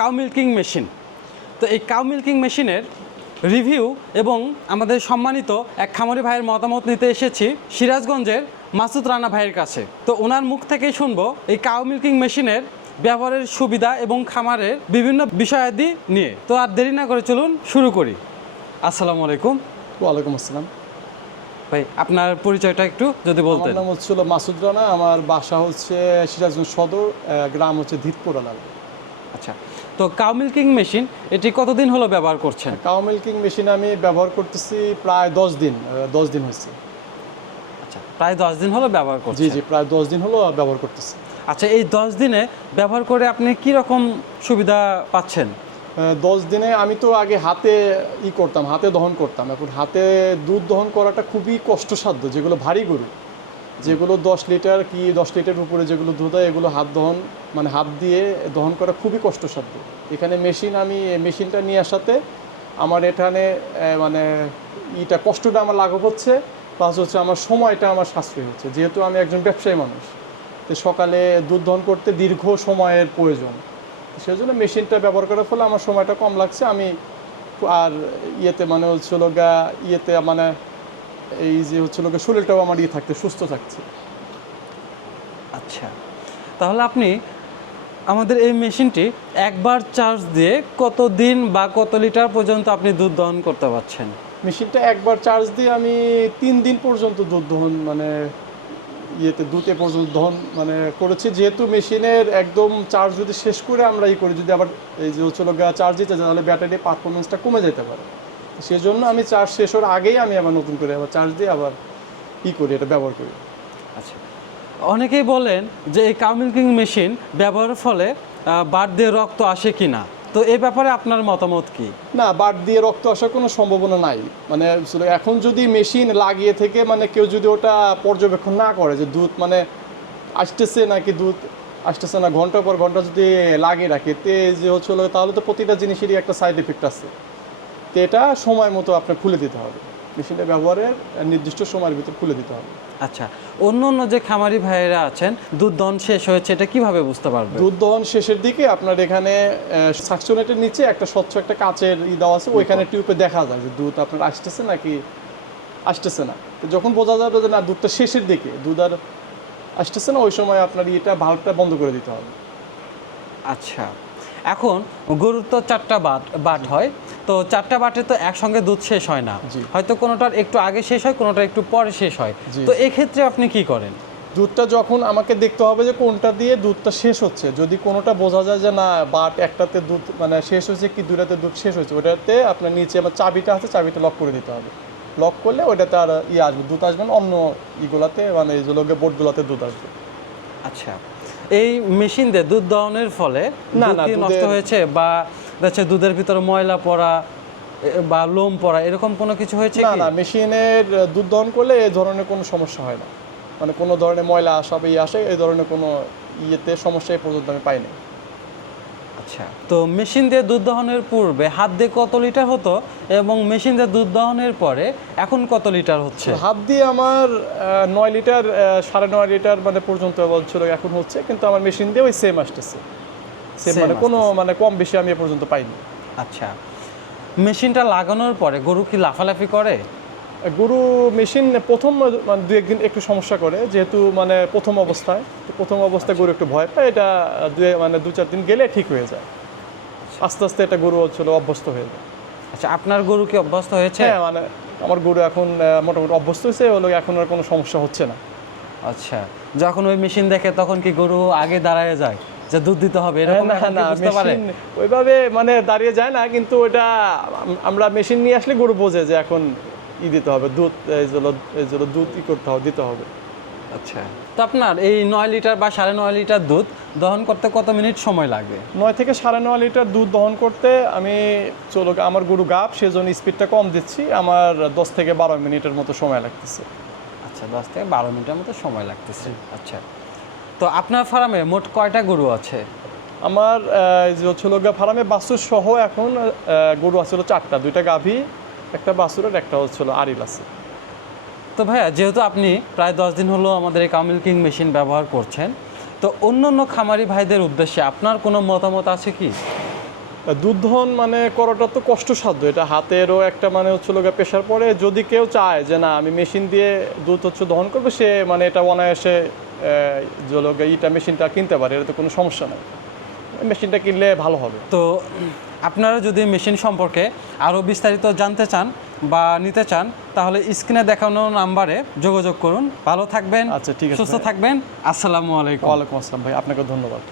Cow milking machine তো এই cow milking মেশিনের রিভিউ এবং আমাদের সম্মানিত এক খামারি ভাইয়ের মতামত নিতে এসেছি সিরাজগঞ্জের মাসুদ রানা ভাইয়ের কাছে। তো ওনার মুখ থেকেই শুনব এই কাউ মিল্কিং মেশিনের ব্যবহারের সুবিধা এবং খামারের বিভিন্ন বিষয়াদি নিয়ে। তো আর দেরি না করে চলুন শুরু করি। আসসালামু আলাইকুম। ওয়ালাইকুম আসসালাম। ভাই আপনার পরিচয়টা একটু যদি আমার বলতেন নাম হচ্ছিল মাসুদ রানা আমার বাসা হচ্ছে সিরাজগঞ্জ সদর গ্রাম হচ্ছে ধিতপুর আচ্ছা তো কাউ মিল্কিং মেশিন এটি কতদিন হলো ব্যবহার করছেন? কাউ মিল্কিং মেশিন আমি ব্যবহার করতেছি প্রায় দশ দিন দশ দিন হয়েছে। আচ্ছা প্রায় দশ দিন হলো ব্যবহার করছি জি জি প্রায় দশ দিন হলো ব্যবহার করতেছি। আচ্ছা এই দশ দিনে ব্যবহার করে আপনি কি রকম সুবিধা পাচ্ছেন? দশ দিনে আমি তো আগে হাতে ই করতাম হাতে দহন করতাম। এখন হাতে দুধ দহন করাটা খুবই কষ্টসাধ্য যেগুলো ভারী গরু। যেগুলো দশ লিটার কি দশ লিটার উপরে যেগুলো দুধ হয়, এগুলো হাত দহন মানে হাত দিয়ে দহন করা খুবই কষ্টসাধ্য। এখানে মেশিন আমি মেশিনটা নিয়ে আসাতে আমার এখানে মানে ইটা কষ্টটা আমার লাঘব হচ্ছে প্লাস হচ্ছে আমার সময়টা আমার সাশ্রয় হচ্ছে। যেহেতু আমি একজন ব্যবসায়ী মানুষ, তো সকালে দুধ দহন করতে দীর্ঘ সময়ের প্রয়োজন। সেই জন্য মেশিনটা ব্যবহার করার ফলে আমার সময়টা কম লাগছে। আমি আর ইয়েতে মানে হচ্ছিল গা, ইয়েতে মানে এই যে হচ্ছিল গা শরীরটাও আমার ইয়ে থাকতে সুস্থ থাকছে আচ্ছা। তাহলে আপনি আমাদের এই মেশিনটি একবার চার্জ দিয়ে কত দিন বা কত লিটার পর্যন্ত আপনি দুধ দহন করতে পারছেন? মেশিনটা একবার চার্জ দিয়ে আমি তিন দিন পর্যন্ত দুধ দহন মানে ইয়েতে দুধে পর্যন্ত দহন মানে করেছি। যেহেতু মেশিনের একদম চার্জ যদি শেষ করে আমরা ই করি যদি আবার এই যে হচ্ছিল গা চার্জ দিতে তাহলে ব্যাটারি পারফরমেন্সটা কমে যেতে পারে। সেই জন্য আমি চার্জ শেষ হওয়ার আগেই আমি আবার নতুন করে আবার চার্জ দিয়ে আবার ই করি এটা ব্যবহার করি। আচ্ছা। অনেকেই বলেন যে এই কাউমিল্কিং মেশিন ব্যবহারের ফলে বাট দিয়ে রক্ত আসে কি না তো এই ব্যাপারে আপনার মতামত কি? না বাট দিয়ে রক্ত আসার কোনো সম্ভাবনা নাই। মানে এখন যদি মেশিন লাগিয়ে থেকে মানে কেউ যদি ওটা পর্যবেক্ষণ না করে যে দুধ মানে আসতেছে নাকি দুধ আসতেছে না ঘণ্টা পর ঘণ্টা যদি লাগিয়ে রাখে তে যে হচ্ছে তাহলে তো প্রতিটা জিনিসেরই একটা সাইড এফেক্ট আছে। তো এটা সময় মতো আপনার খুলে দিতে হবে। মেশিনটা ব্যবহারের নির্দিষ্ট সময়ের ভিতর খুলে দিতে হবে। আচ্ছা অন্য অন্য যে খামারি ভাইয়েরা আছেন দুধ দহন শেষ হয়েছে এটা কীভাবে বুঝতে পারবেন দুধ দহন শেষের দিকে আপনার এখানে সাকশনেটের নিচে একটা স্বচ্ছ একটা কাঁচের ই দেওয়া আছে ওইখানে টিউবে দেখা যায় যে দুধ আপনার আসতেছে নাকি আসতেছে না। তো যখন বোঝা যাবে যে না দুধটা শেষের দিকে দুধ আর আসতেছে না ওই সময় আপনার ইয়েটা ভাল্বটা বন্ধ করে দিতে হবে। আচ্ছা। এখন গরুর তো চারটা বাট বাট হয় তো চারটা বাটে তো একসঙ্গে দুধ শেষ হয় না। হয়তো কোনোটার একটু আগে শেষ হয় কোনোটা একটু পরে শেষ হয়। তো এক্ষেত্রে আপনি কি করেন? দুধটা যখন আমাকে দেখতে হবে যে কোনটা দিয়ে দুধটা শেষ হচ্ছে যদি কোনোটা বোঝা যায় যে না বাট একটাতে দুধ মানে শেষ হয়েছে কি দুটাতে দুধ শেষ হয়েছে ওটাতে আপনার নিচে আমার চাবিটা আছে চাবিটা লক করে দিতে হবে। লক করলে ওইটাতে আর ইয়ে আসবে দুধ আসবে না অন্য ইগুলাতে মানে এইগুলোকে বোর্ডগুলোতে দুধ আসবে। আচ্ছা। এই মেশিন দিয়ে দুধ দহনের ফলে না, না, নষ্ট হয়েছে বা দেখছে দুধের ভিতরে ময়লা পড়া বা লোম পড়া এরকম কোনো কিছু হয়েছে না না মেশিনের দুধ দহন করলে এই ধরনের কোনো সমস্যা হয় না। মানে কোনো ধরনের ময়লা আসা বা ইয়ে আসে এই ধরনের কোনো ইয়েতে সমস্যা এই পর্যন্ত আমি পাইনি। আচ্ছা। তো মেশিন দিয়ে দুধ দহনের পূর্বে হাত দিয়ে কত লিটার হতো এবং মেশিন দিয়ে দুধ দহনের পরে এখন কত লিটার হচ্ছে? হাত দিয়ে আমার নয় লিটার সাড়ে নয় লিটার মানে পর্যন্ত বলছিল এখন হচ্ছে কিন্তু আমার মেশিন দিয়ে ওই সেম আসতেছে। সেম মানে কোনো মানে কম বেশি আমি এ পর্যন্ত পাইনি। আচ্ছা। মেশিনটা লাগানোর পরে গরু কি লাফালাফি করে? গরু মেশিন প্রথম মানে দু একদিন একটু সমস্যা করে যেহেতু মানে প্রথম অবস্থায় তো প্রথম অবস্থায় গরু একটু ভয় পায় এটা দু মানে দু চার দিন গেলে ঠিক হয়ে যায়। আস্তে আস্তে এটা গরু হচ্ছিল অভ্যস্ত হয়ে যায়। আচ্ছা আপনার গরু কি অভ্যস্ত হয়েছে? হ্যাঁ মানে আমার গরু এখন মোটামুটি অভ্যস্ত হয়েছে হলো এখন আর কোনো সমস্যা হচ্ছে না। আচ্ছা যখন ওই মেশিন দেখে তখন কি গরু আগে দাঁড়ায় যায় যে দুধ দিতে হবে এরকম না না বুঝতে পারে? ওইভাবে মানে দাঁড়িয়ে যায় না কিন্তু ওটা আমরা মেশিন নিয়ে আসলে গরু বোঝে যে এখন ই দিতে হবে দুধ এই জন্য এই জন্য দুধ ই করতে হবে দিতে হবে। আচ্ছা। তো আপনার এই নয় লিটার বা সাড়ে নয় লিটার দুধ দহন করতে কত মিনিট সময় লাগে? নয় থেকে সাড়ে নয় লিটার দুধ দহন করতে আমি চলো আমার গরু গাপ সেজন্য স্পিডটা কম দিচ্ছি আমার দশ থেকে বারো মিনিটের মতো সময় লাগতেছে। আচ্ছা দশ থেকে বারো মিনিটের মতো সময় লাগতেছে। আচ্ছা। তো আপনার ফার্মে মোট কয়টা গরু আছে? আমার আহ, এই যে হচ্ছিল গা ফার্মে বাছুর সহ এখন গরু আছিল চারটা দুইটা গাভী একটা বাছুর আর একটা হচ্ছিল আরিল আছে। তো ভাইয়া যেহেতু আপনি প্রায় দশ দিন হলো আমাদের এই কামিল কিং মেশিন ব্যবহার করছেন তো অন্য অন্য খামারি ভাইদের উদ্দেশ্যে আপনার কোনো মতামত আছে কি? দুধ দহন মানে করাটা তো কষ্টসাধ্য। এটা হাতেরও একটা মানে হচ্ছে লোক পেশার পরে যদি কেউ চায় যে না আমি মেশিন দিয়ে দুধ হচ্ছে দহন করবে সে মানে এটা অনায়াসে যে লোক এইটা মেশিনটা কিনতে পারে এটা তো কোনো সমস্যা নেই। মেশিনটা কিনলে ভালো হবে। তো আপনারা যদি মেশিন সম্পর্কে আরও বিস্তারিত জানতে চান বা নিতে চান তাহলে স্ক্রিনে দেখানো নাম্বারে যোগাযোগ করুন। ভালো থাকবেন আচ্ছা, ঠিক আছে সুস্থ থাকবেন। আসসালামু আলাইকুম। ওয়ালাইকুম আসসালাম ভাই আপনাকে ধন্যবাদ।